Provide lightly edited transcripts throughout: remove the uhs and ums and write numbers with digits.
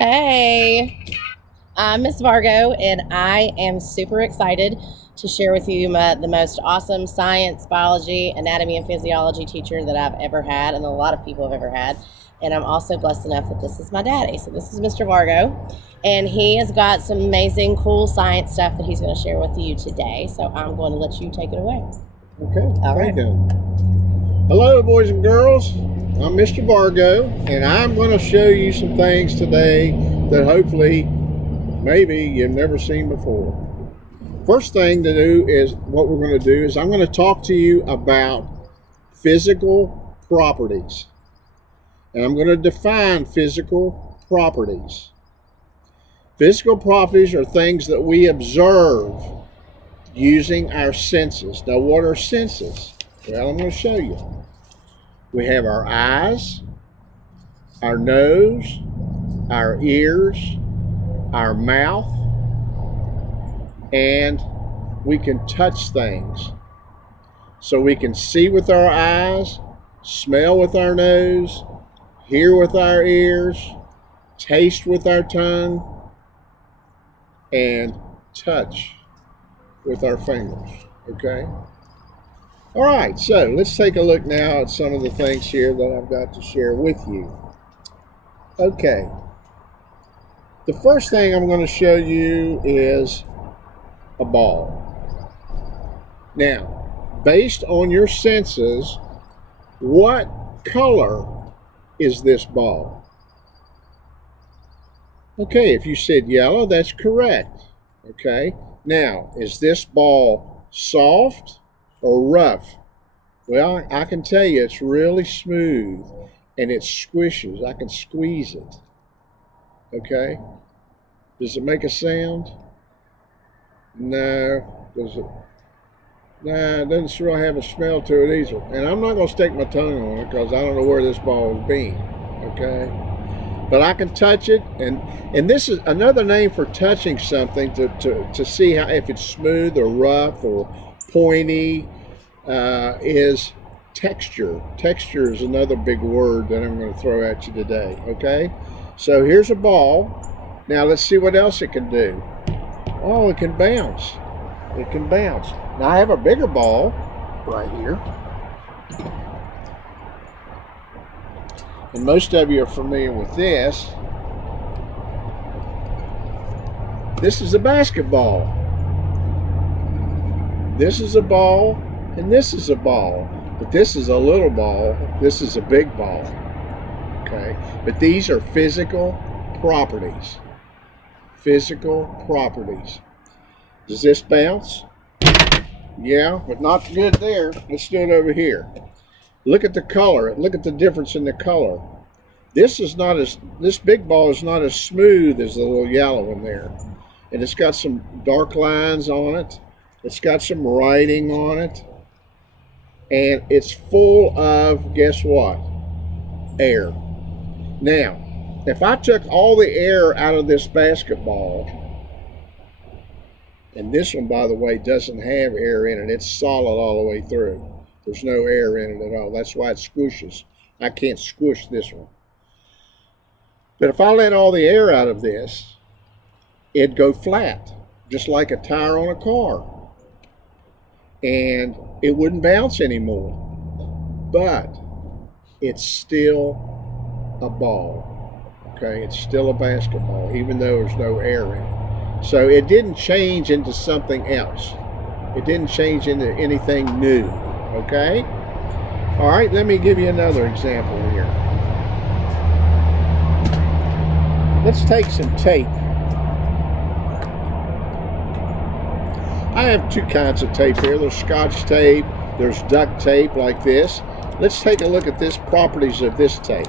Hey, I'm Miss Vargo, and I am super excited to share with you the most awesome science, biology, anatomy, and physiology teacher that I've ever had, and a lot of people have ever had. And I'm also blessed enough that this is my daddy. So this is Mr. Vargo, and he has got some amazing, cool science stuff that he's going to share with you today. So I'm going to let you take it away. Okay, All right. Hello, boys and girls. I'm Mr. Vargo, and I'm going to show you some things today that hopefully, maybe you've never seen before. First thing to do is what we're going to do is I'm going to talk to you about physical properties. And I'm going to define physical properties. Physical properties are things that we observe using our senses. Now, what are senses? Well, I'm going to show you. We have our eyes, our nose, our ears, our mouth, and we can touch things. So we can see with our eyes, smell with our nose, hear with our ears, taste with our tongue, and touch with our fingers, okay? All right, so let's take a look now at some of the things here that I've got to share with you. Okay, the first thing I'm going to show you is a ball. Now, based on your senses, what color is this ball? Okay, if you said yellow, that's correct. Okay, now, is this ball soft or rough? Well, I can tell you it's really smooth and it squishes. I can squeeze it. Okay, does it make a sound? No. Does it? Nah, it doesn't really have a smell to it either. And I'm not going to stick my tongue on it because I don't know where this ball is being. Okay? But I can touch it. And this is another name for touching something to see how if it's smooth or rough or pointy is texture. Texture is another big word that I'm going to throw at you today. Okay? So here's a ball. Now let's see what else it can do. Oh, it can bounce. It can bounce. Now I have a bigger ball right here. And most of you are familiar with this. This is a basketball. This is a ball, and this is a ball. But this is a little ball. This is a big ball. Okay? But these are physical properties. Physical properties. Does this bounce? Yeah, but not good there. Let's do it over here. Look at the color. Look at the difference in the color. This big ball is not as smooth as the little yellow one there. And it's got some dark lines on it. It's got some writing on it. And it's full of, guess what? Air. Now, if I took all the air out of this basketball, and this one, by the way, doesn't have air in it. It's solid all the way through. There's no air in it at all. That's why it squishes. I can't squish this one. But if I let all the air out of this, it'd go flat, just like a tire on a car. And it wouldn't bounce anymore. But it's still a ball. Okay, it's still a basketball, even though there's no air in it. So it didn't change into something else. It didn't change into anything new. Okay? All right, let me give you another example here. Let's take some tape. I have two kinds of tape here. There's Scotch tape. There's duct tape like this. Let's take a look at the properties of this tape.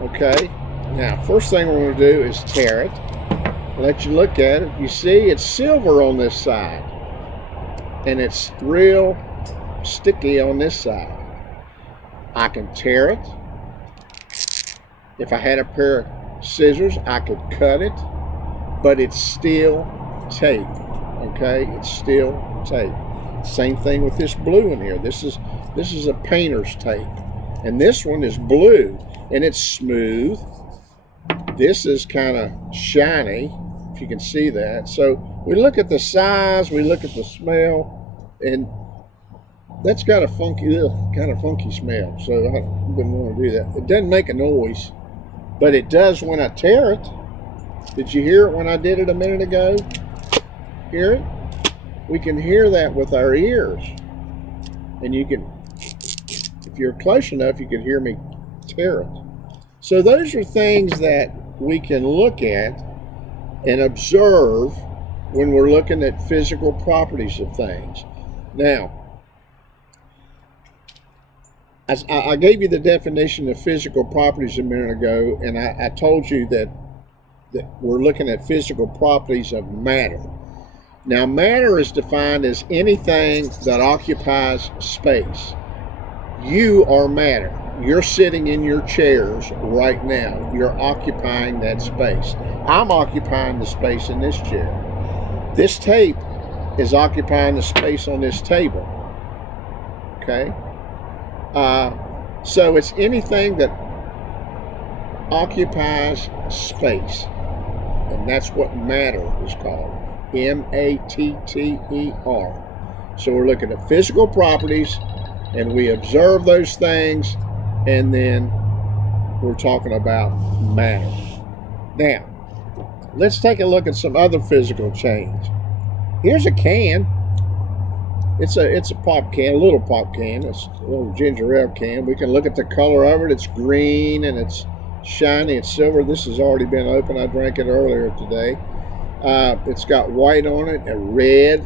Okay? Now, first thing we're going to do is tear it. Let you look at it. You see it's silver on this side and it's real sticky on this side. I can tear it. If I had a pair of scissors, I could cut it, but it's still tape. Okay, it's still tape. Same thing with this blue in here. This is a painter's tape, and this one is blue and it's smooth This is kind of shiny, if you can see that. So we look at the size, we look at the smell, and that's got a funky, kind of funky smell. So I wouldn't want to do that. It doesn't make a noise, but it does when I tear it. Did you hear it when I did it a minute ago? Hear it? We can hear that with our ears. And you can, if you're close enough, you can hear me tear it. So those are things that we can look at and observe when we're looking at physical properties of things. Now, I gave you the definition of physical properties a minute ago, and I told you that we're looking at physical properties of matter. Now, matter is defined as anything that occupies space. You are matter. You're sitting in your chairs right now. You're occupying that space. I'm occupying the space in this chair. This tape is occupying the space on this table. Okay? So it's anything that occupies space. And that's what matter is called. M-A-T-T-E-R. So we're looking at physical properties, and we observe those things, and then we're talking about matter. Now, let's take a look at some other physical change. Here's a can. It's a pop can, a little pop can. It's a little ginger ale can. We can look at the color of it. It's green and it's shiny. It's silver. This has already been opened. I drank it earlier today. It's got white on it, a red,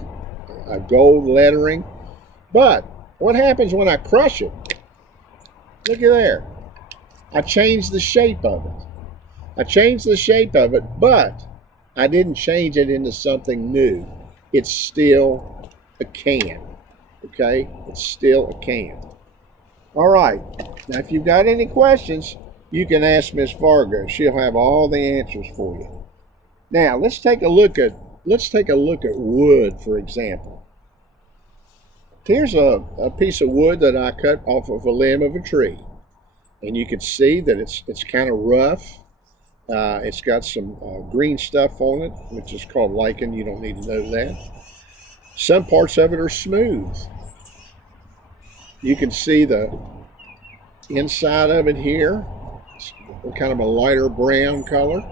a gold lettering. But what happens when I crush it? Look at there. I changed the shape of it. But I didn't change it into something new. It's still a can. Okay? It's still a can. All right. Now, if you've got any questions, you can ask Miss Vargo. She'll have all the answers for you. Now, let's take a look at wood, for example. Here's a piece of wood that I cut off of a limb of a tree. And you can see that it's kind of rough. It's got some green stuff on it, which is called lichen. You don't need to know that. Some parts of it are smooth. You can see the inside of it here. It's kind of a lighter brown color.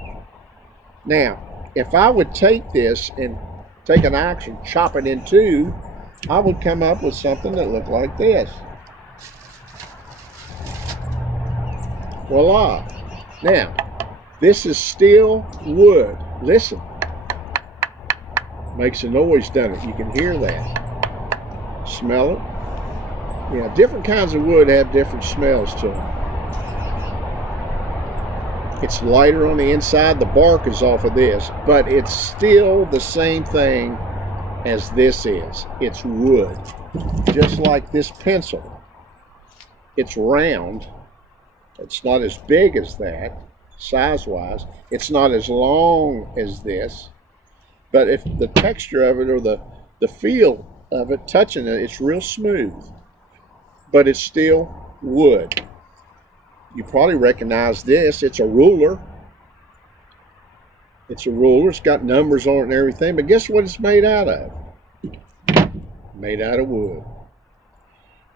Now, if I would take this and take an axe and chop it in two, I would come up with something that looked like this. Voila. Now, this is still wood. Listen. Makes a noise, doesn't it? You can hear that. Smell it. Yeah, different kinds of wood have different smells to them. It's lighter on the inside. The bark is off of this, but it's still the same thing as this is. It's wood. Just like this pencil. It's round. It's not as big as that, size-wise. It's not as long as this. But if the texture of it or the feel of it, touching it, it's real smooth. But it's still wood. You probably recognize this. It's a ruler. It's a ruler. It's got numbers on it and everything. But guess what it's made out of? Made out of wood.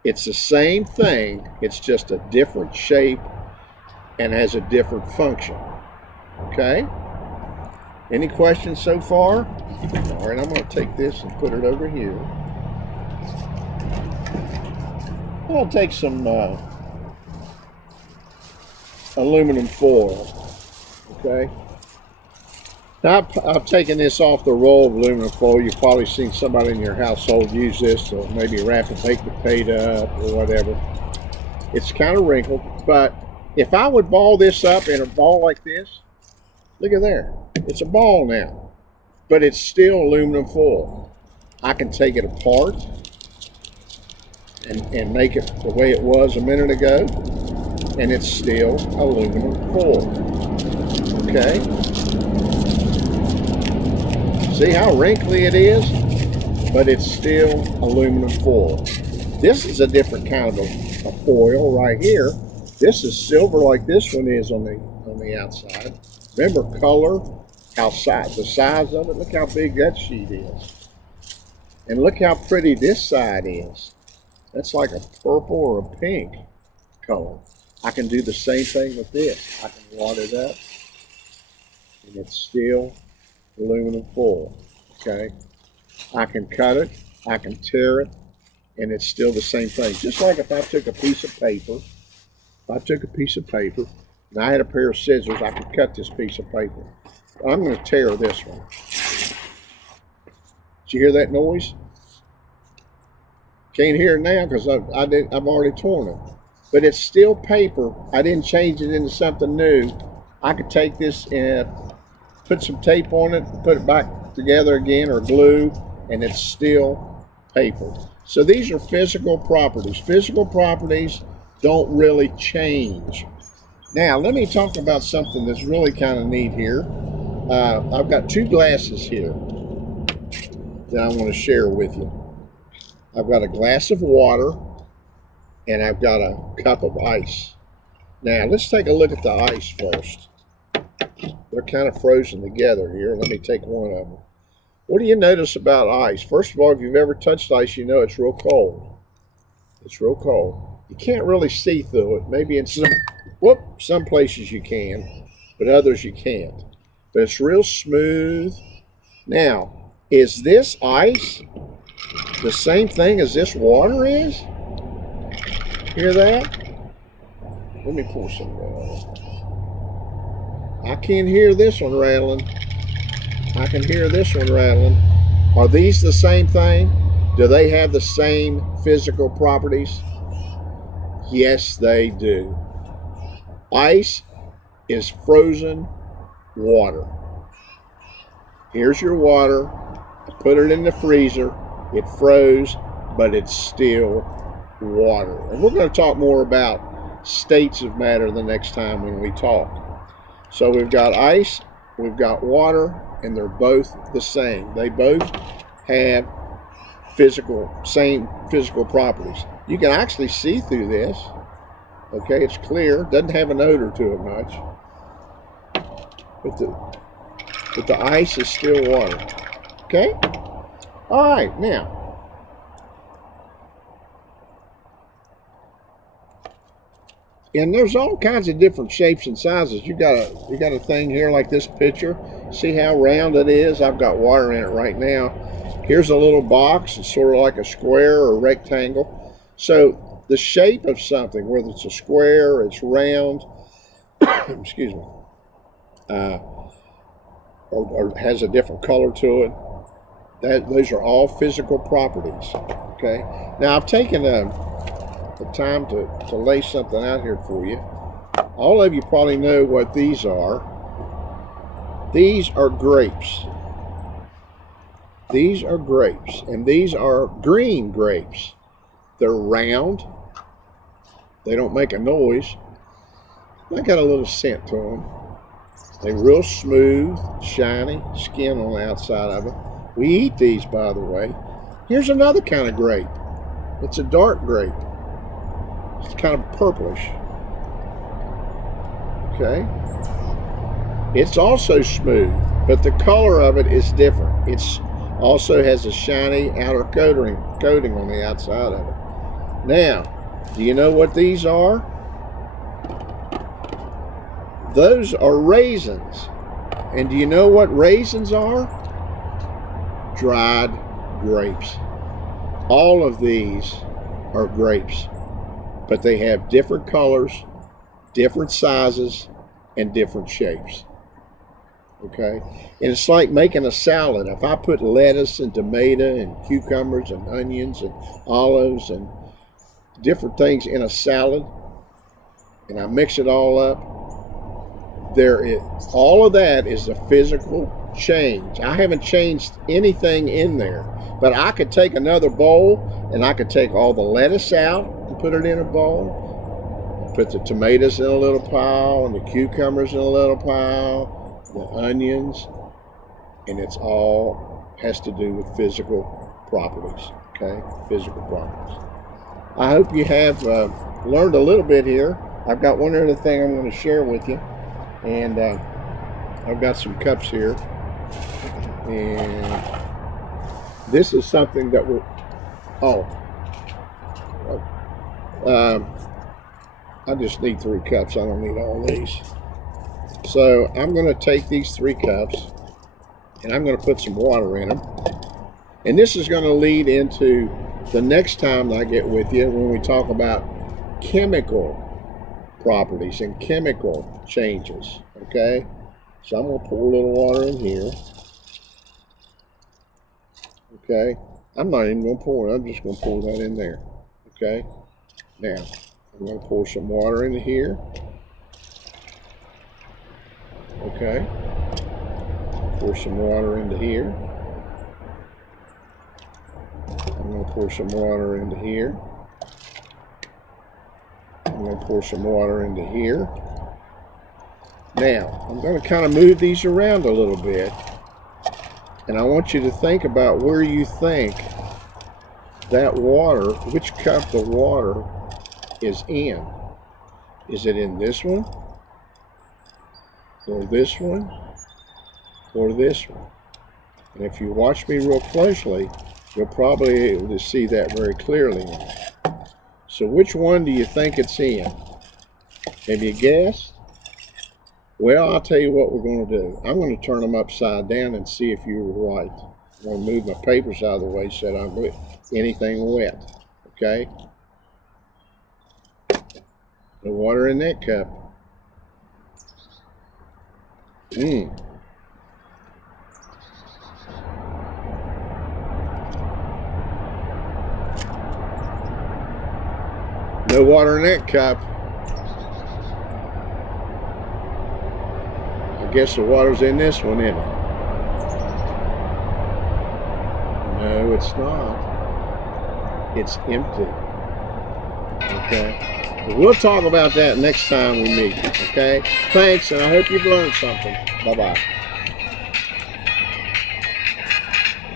It's the same thing. It's just a different shape and has a different function. Okay? Any questions so far? All right, I'm going to take this and put it over here. I'll take some aluminum foil. Okay? Now, I've taken this off the roll of aluminum foil. You've probably seen somebody in your household use this to maybe wrap a baked potato up or whatever. It's kind of wrinkled, but if I would ball this up in a ball like this, look at there. It's a ball now, but it's still aluminum foil. I can take it apart and make it the way it was a minute ago, and it's still aluminum foil. Okay? See how wrinkly it is? But it's still aluminum foil. This is a different kind of a foil right here. This is silver like this one is on the outside. Remember color, the size of it. Look how big that sheet is. And look how pretty this side is. That's like a purple or a pink color. I can do the same thing with this. I can wad it up, and it's still aluminum foil, okay? I can cut it, I can tear it, and it's still the same thing. Just like if I took a piece of paper, and I had a pair of scissors, I could cut this piece of paper. I'm going to tear this one. Did you hear that noise? Can't hear it now because I've already torn it. But it's still paper. I didn't change it into something new. I could take this and put some tape on it, put it back together again, or glue, and it's still paper. So these are physical properties. Physical properties don't really change. Now, let me talk about something that's really kind of neat here. I've got two glasses here that I want to share with you. I've got a glass of water, and I've got a cup of ice. Now, let's take a look at the ice first. They're kind of frozen together here. Let me take one of them. What do you notice about ice? First of all, if you've ever touched ice, you know it's real cold. It's real cold. You can't really see through it. Maybe in some places you can, but others you can't. But it's real smooth. Now, is this ice the same thing as this water is? Hear that? Let me pour some water. I can't hear this one rattling. I can hear this one rattling. Are these the same thing? Do they have the same physical properties? Yes, they do. Ice is frozen water. Here's your water. I put it in the freezer. It froze, but it's still water. And we're going to talk more about states of matter the next time when we talk. So we've got ice, we've got water, and they're both the same. They both have same physical properties. You can actually see through this. Okay, it's clear. Doesn't have an odor to it much. But the ice is still water. Okay? All right, now. And there's all kinds of different shapes and sizes. You got a thing here like this picture. See how round it is? I've got water in it right now. Here's a little box. It's sort of like a square or rectangle. So the shape of something, whether it's a square, it's round, excuse me, or has a different color to it, those are all physical properties. Okay. Now I've taken the time to lay something out here for you. All of you probably know what these are. These are grapes. These are grapes, and these are green grapes. They're round. They don't make a noise. They got a little scent to them. They're real smooth, shiny skin on the outside of them. We eat these, by the way. Here's another kind of grape. It's a dark grape. It's kind of purplish. Okay. It's also smooth, but the color of it is different. It's also has a shiny outer coating on the outside of it. Now, do you know what these are? Those are raisins. And do you know what raisins are? Dried grapes. All of these are grapes, but they have different colors, different sizes, and different shapes. Okay? And it's like making a salad. If I put lettuce and tomato and cucumbers and onions and olives and different things in a salad, and I mix it all up, all of that is a physical change. I haven't changed anything in there, but I could take another bowl and I could take all the lettuce out and put it in a bowl, put the tomatoes in a little pile and the cucumbers in a little pile, the onions, and it's all has to do with physical properties. Okay, physical properties. I hope you have learned a little bit here. I've got one other thing I'm going to share with you, and I've got some cups here, and this is something that we're, I just need 3 cups. I don't need all these. So I'm going to take these 3 cups and I'm going to put some water in them. And this is going to lead into the next time I get with you when we talk about chemical properties and chemical changes. Okay? So I'm going to pour a little water in here. Okay? I'm not even going to pour it. I'm just going to pour that in there. Okay? Now, I'm going to pour some water into here. Okay? Pour some water into here. I'm going to pour some water into here. I'm going to pour some water into here. Now, I'm going to kind of move these around a little bit. And I want you to think about where you think that water, which cup the water is in. Is it in this one? Or this one? Or this one? And if you watch me real closely, you'll probably be able to see that very clearly now. So which one do you think it's in? Have you guessed? Well, I'll tell you what we're going to do. I'm going to turn them upside down and see if you were right. I'm going to move my papers out of the way so I don't get anything wet. Okay? The water in that cup. No water in that cup. I guess the water's in this one, isn't it? No, it's not. It's empty. Okay? We'll talk about that next time we meet. Okay? Thanks, and I hope you've learned something. Bye-bye.